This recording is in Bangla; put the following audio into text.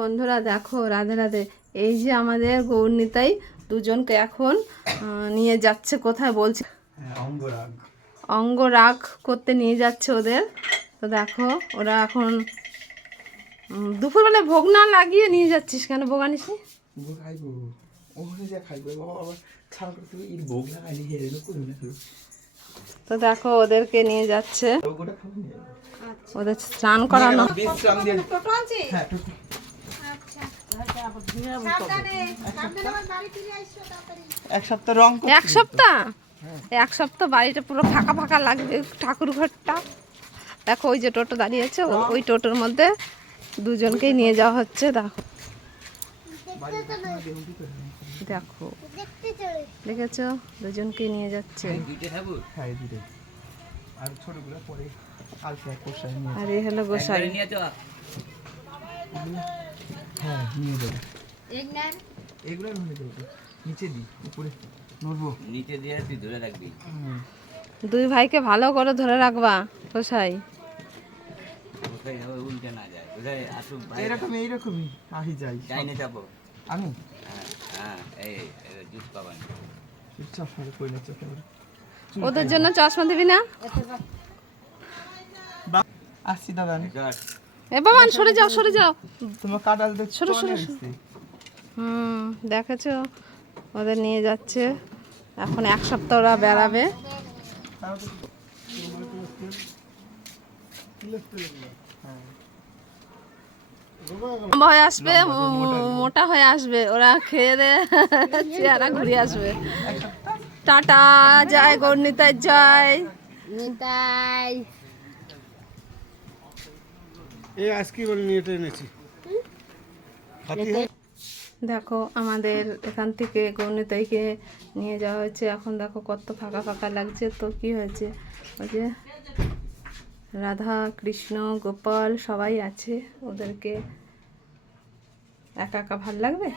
বন্ধুরা দেখো, রাধে রাধে। এই যে আমাদের গৌরনীতাই দুজনকে এখন নিয়ে যাচ্ছে কোথায় বলছে, অঙ্গরাগ করতে নিয়ে যাচ্ছে ওদের। তো দেখো ওরা এখন দুপুরবেলা ভোগ না লাগিয়ে নিয়ে যাচ্ছিস কেন? ভোগ আনিস নি? তো দেখো ওদেরকে নিয়ে যাচ্ছে, ওদের স্নান করানো। এক সপ্তাহ বাড়িটা পুরো ফাঁকা ফাঁকা লাগবে, ঠাকুর ঘরটা। দেখো ওই যে টোটো দাঁড়িয়ে আছে, ওই টোটোর মধ্যে দুজনকেই নিয়ে যাওয়া হচ্ছে। দেখো দেখো দেখেছো, দুজনকেই নিয়ে যাচ্ছে। আর এই হলো গোসাই। দুই ভাইকে ভালো করে ধরে রাখবা গোসাই। ওদের জন্য চশমা দিবি না? আসছি দাদা। এ বাবা সরে যাও, সরে যাও। তোমার কাটাল দেখছো? সরে সরে। দেখেছো ওদের নিয়ে যাচ্ছে। এখন এক সপ্তাহ ওরা বেড়াবে। হয়ে আসবে, মোটা হয়ে আসবে, ওরা খেয়ে দে চেহারা ঘুরে আসবে। টাটা, জয় গৌরনীতায় জয়। নিতাই দেখো আমাদের এখান থেকে গৌরনীতাইকে নিয়ে যাওয়া হয়েছে। এখন দেখো কত ফাঁকা ফাঁকা লাগছে। তো কি হয়েছে, ওই যে রাধা কৃষ্ণ গোপাল সবাই আছে, ওদেরকে একা একা ভাল লাগবে?